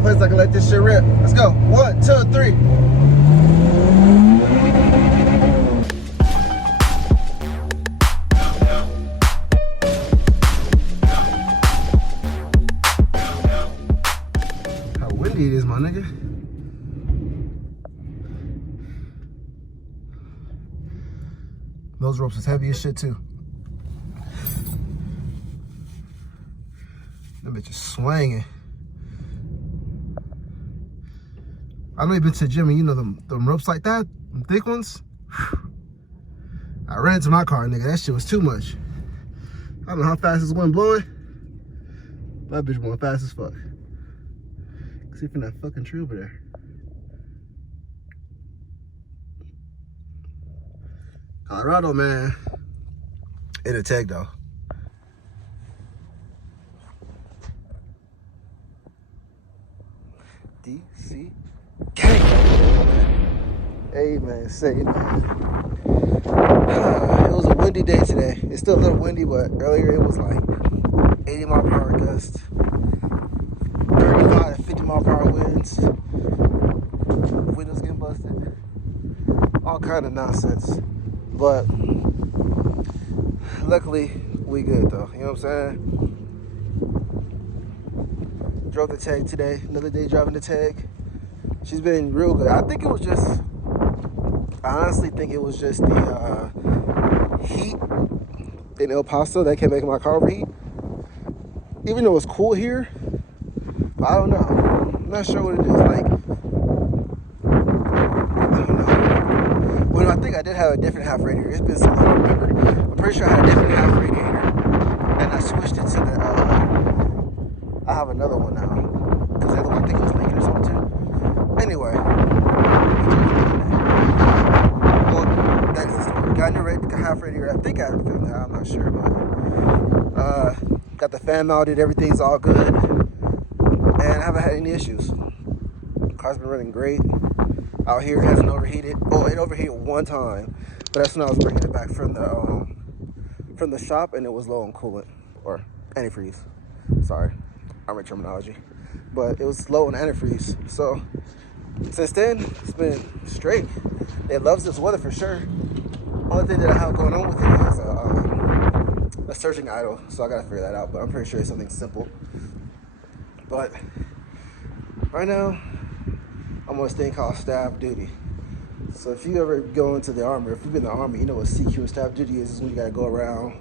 a place I can let this shit rip. Let's go. 1, 2, 3. How windy it is, my nigga. Those ropes is heavy as shit too. That bitch is swinging. I know you've been to the gym and you know them ropes like that, them thick ones. Whew. I ran into my car, nigga. That shit was too much. I don't know how fast this wind blowing. That bitch going fast as fuck. See from that fucking tree over there. Colorado, man. Integra though. DC gang. Hey man, say it, man. It was a windy day today. It's still a little windy, but earlier it was like 80 mile per hour gust, 35 to 50 mile per hour winds, windows getting busted, all kind of nonsense. But luckily we good though, you know what I'm saying? Drove the tag today, another day driving the tag. She's been real good. I honestly think it was just the heat in El Paso that kept making my car overheat. Even though it's cool here, but I don't know. I'm not sure what it is. Like, I don't know. Well, I think I did have a different half radiator. It's been so long, I don't remember. I'm pretty sure I had a different half radiator, and I switched it to the. I have another one now because the other one I think it was leaking or something too. Anyway, well, that's the story. Got a new half radiator. I think I have filmed that. I'm not sure, but got the fan mounted. Everything's all good, and I haven't had any issues. Car's been running great. Out here, it hasn't overheated. Oh, it overheated one time, but that's when I was bringing it back from the shop, and it was low on coolant or antifreeze. Sorry, Army terminology, but it was low on antifreeze. So since then, it's been straight. It loves this weather for sure. Only thing that I have going on with it is a surging idle, so I gotta figure that out. But I'm pretty sure it's something simple. But right now, I'm on this thing called staff duty. So if you ever go into the Army, or if you've been in the Army, you know what CQ and staff duty is when you gotta go around.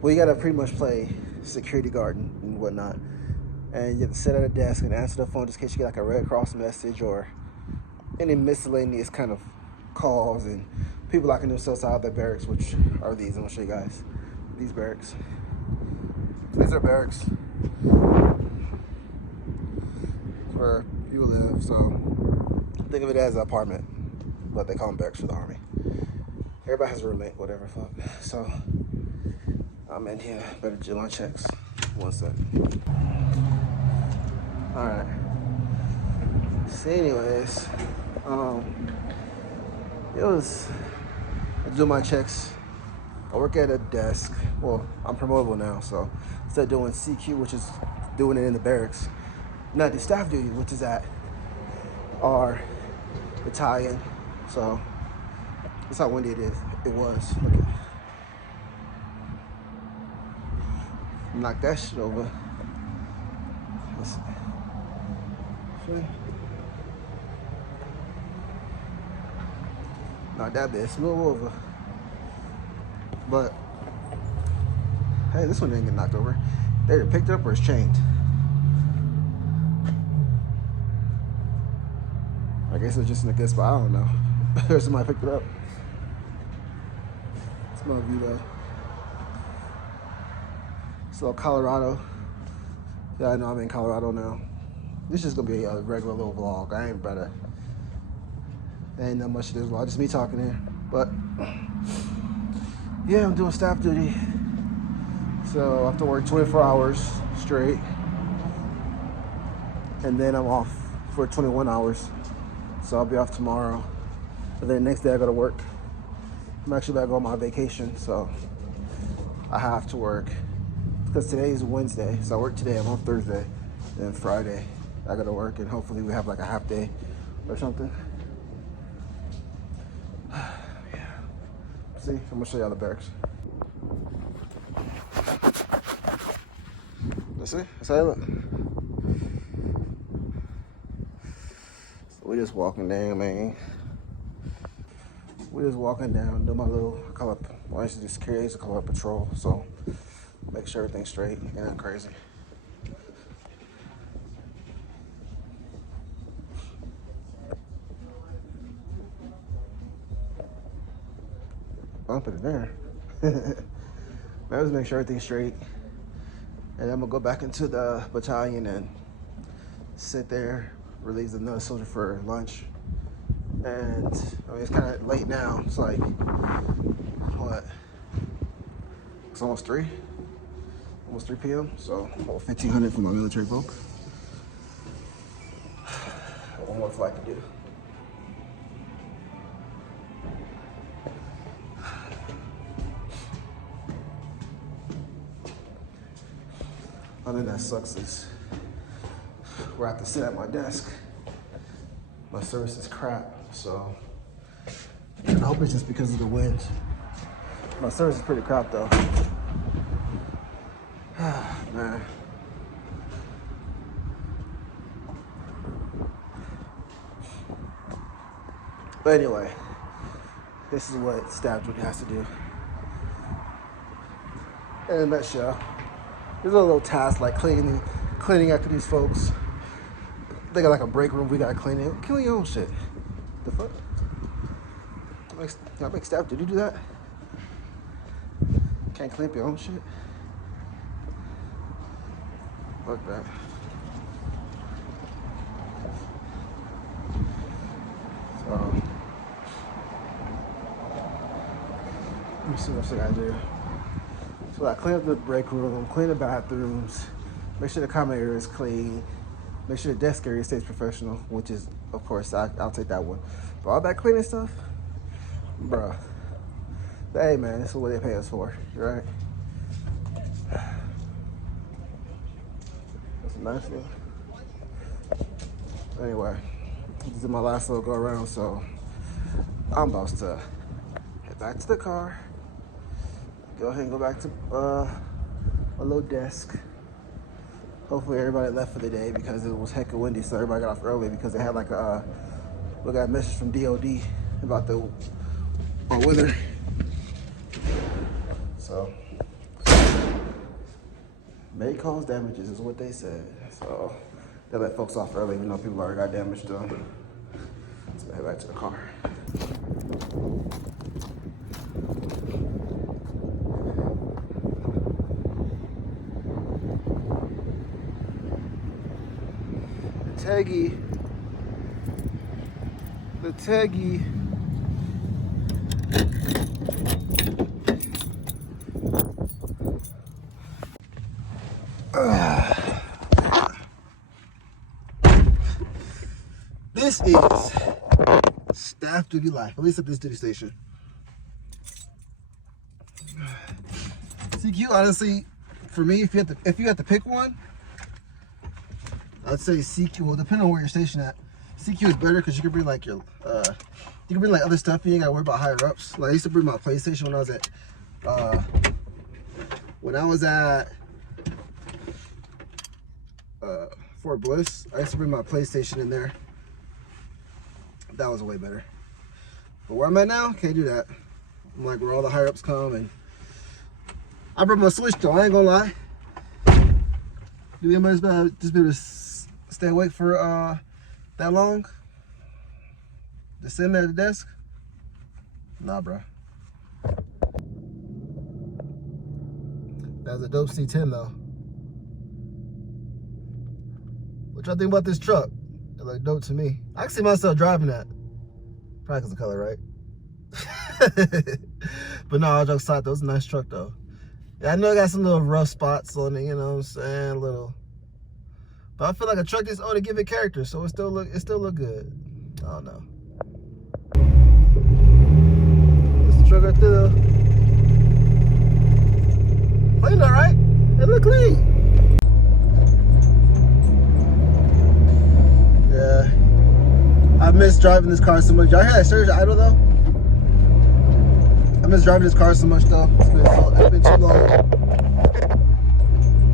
Well, you gotta pretty much play security guard and whatnot. And you have to sit at a desk and answer the phone just in case you get like a Red Cross message or any miscellaneous kind of calls and people locking themselves out of their barracks, which are these. I'm gonna show you guys these barracks. These are barracks where you live, so think of it as an apartment, but they call them barracks for the Army. Everybody has a roommate, whatever, fuck. So I'm in here, better do my checks. 1 sec. All right. So anyways, I do my checks. I work at a desk. Well, I'm promotable now, so instead of doing CQ, which is doing it in the barracks, now the staff duty, which is at our battalion. So that's how windy it is. It was. Look at, knock that shit over. Let's see. Knock that bitch smooth over. But hey, this one didn't get knocked over. They either picked it up or it's chained. I guess it's just in a good spot. I don't know. Or somebody picked it up. It's my view though. So Colorado. Yeah, I know I'm in Colorado now. This is gonna be a regular little vlog. I ain't better. There ain't that much to this vlog. Just me talking here. But yeah, I'm doing staff duty. So I have to work 24 hours straight. And then I'm off for 21 hours. So I'll be off tomorrow. And then the next day I go to work. I'm actually about to go on my vacation, so I have to work. Because today is Wednesday, so I work today, I'm on Thursday. Then Friday, I go to work, and hopefully we have like a half day or something. Yeah. See, I'm gonna show y'all the barracks. Let's see. That's how they look. So we're just walking down, man. We're just walking down, do my little color. Well, I used to do security, I used to call it patrol, so make sure everything's straight and not crazy. Bump it in there. Now just make sure everything's straight. And I'm gonna go back into the battalion and sit there, relieve another soldier for lunch. And I mean, it's kind of late now. It's like, what? It's almost 3 p.m. So 1,500 for my military folk. One more flight to do. Other than that sucks is where I have to sit at my desk. My service is crap, so I hope it's just because of the wind. My service is pretty crap though. Man. But anyway, this is what staff duty has to do. In a nutshell, there's a little task like cleaning after these folks. They got like a break room, we gotta clean it. Clean your own shit. The fuck? Y'all make staff duty do that? Can't clean up your own shit? Fuck that. So, let me see what else I gotta do. So I clean up the break room, clean the bathrooms, make sure the common area is clean, make sure the desk area stays professional, which is, of course, I'll take that one. But all that cleaning stuff, bruh. But hey man, this is what they pay us for, right? That's a nice one. Anyway, this is my last little go around, so I'm about to head back to the car. Go ahead and go back to a little desk. Hopefully everybody left for the day because it was hecka windy, so everybody got off early because they had like we got a message from DOD about the weather. So may cause damages is what they said. So they let folks off early even though people already got damage done. So head back to the car. The Teggy. This is staff duty life, at least at this duty station. CQ, honestly, for me, if you had to pick one, I'd say CQ. Well, depending on where you're stationed at, CQ is better because you can bring like your, you can bring like other stuff. You ain't gotta worry about higher ups. Like I used to bring my PlayStation when I was at Fort Bliss. I used to bring my PlayStation in there. That was way better. But where I'm at now, can't do that. I'm like where all the higher ups come, and I brought my Switch though. I ain't gonna lie. Do anybody just be able to stay awake for that long? Just sitting there at the desk? Nah, bro. That was a dope C10 though. What y'all think about this truck? It looked dope to me. I can see myself driving that. Probably because of the color, right? But no, all jokes aside, though, it's a nice truck though. Yeah, I know it got some little rough spots on it, you know what I'm saying? A little. But I feel like a truck is to give it character, so it still look good. I don't know. It's the truck right there though. Clean, all right? It look clean. miss driving this car so much. Y'all hear that surge idle though? I miss driving this car so much though. It's been too long.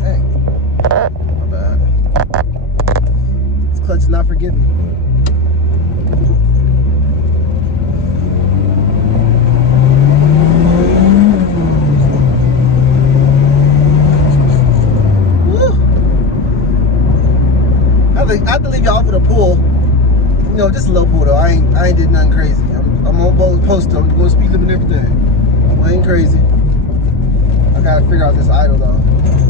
Dang. My bad. This clutch is not forgiving. I have to leave y'all off with a pool. You know, just a little pool though. I ain't did nothing crazy. I'm on both posted. I'm going speed limit and everything. I ain't crazy. I gotta figure out this idle though.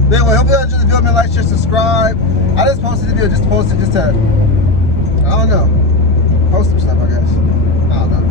But anyway, hope you guys enjoyed the video, man. Like, share, subscribe. I just posted the video just to post it, just to, I don't know, post some stuff, I guess. I don't know.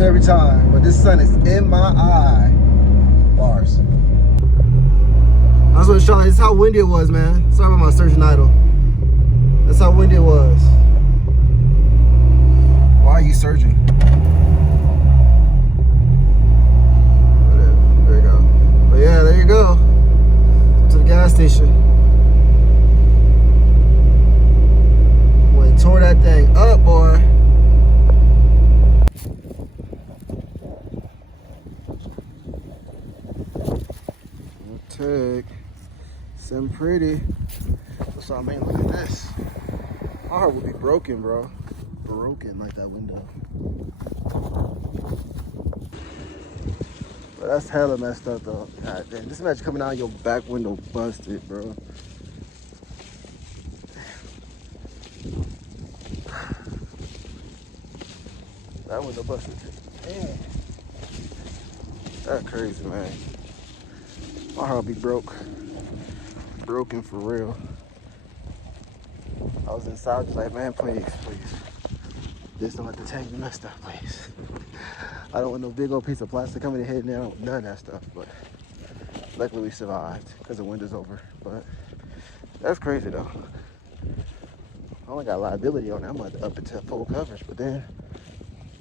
Every time, but this sun is in my eye. Bars. I just want to show you, this is how windy it was, man. Sorry about my surging idle. That's how windy it was. Why are you surging? Whatever. There you go. But yeah, there you go. To the gas station. Boy, tore that thing up, boy. VTEC, some pretty. So I mean, look at this. My heart would be broken, bro. Broken like that window. But that's hella messed up though. God damn, just imagine coming out your back window busted, bro. That window busted. Damn. That's crazy, man. My heart be broke. Broken for real. I was inside just like, man, please. Just don't let the tank be messed up, please. I don't want no big old piece of plastic coming in head now. None of that stuff, but luckily we survived because the window's over. But that's crazy though. I only got liability on that. I'm gonna up it to full coverage, but then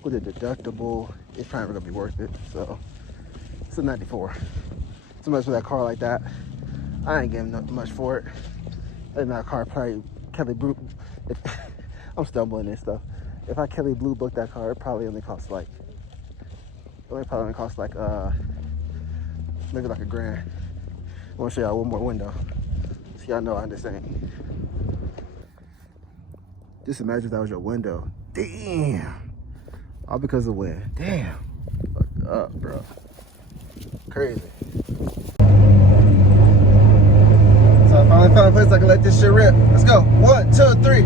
with the deductible, it's probably gonna be worth it. So it's a 94. So much for that car like that. I ain't getting much for it. And that car probably Kelly Blue. I'm stumbling and stuff. If I Kelly Blue booked that car, it probably only cost like. Maybe like $1,000. I want to show y'all one more window, so y'all know I understand. Just imagine if that was your window. Damn. All because of wind. Damn. Fucked up, bro. Crazy. So I finally found a place I can let this shit rip. Let's go. 1, 2, 3.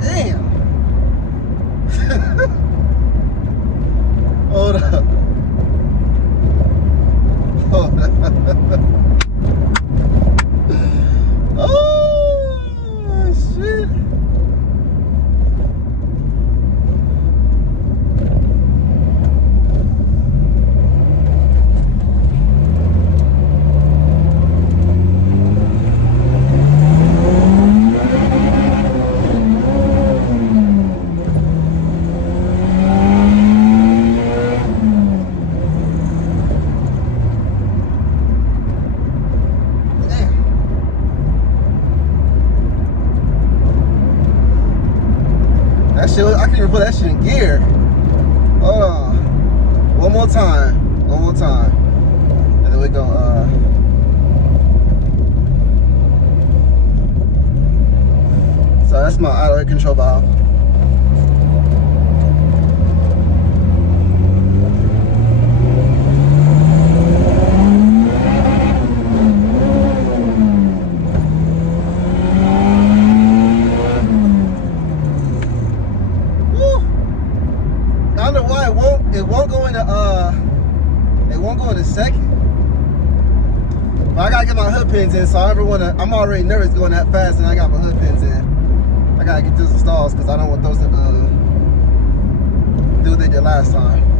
Damn. Hold up. Hold up. Oh, shit. I can even put that shit in gear. Hold on. One more time. And then we go, So my auto air control valve. I don't know why it won't go into second. But I gotta get my hood pins in, so I never wanna. I'm already nervous going that fast, and I got my hood pins in. I gotta get those installed because I don't want those to do what they did last time.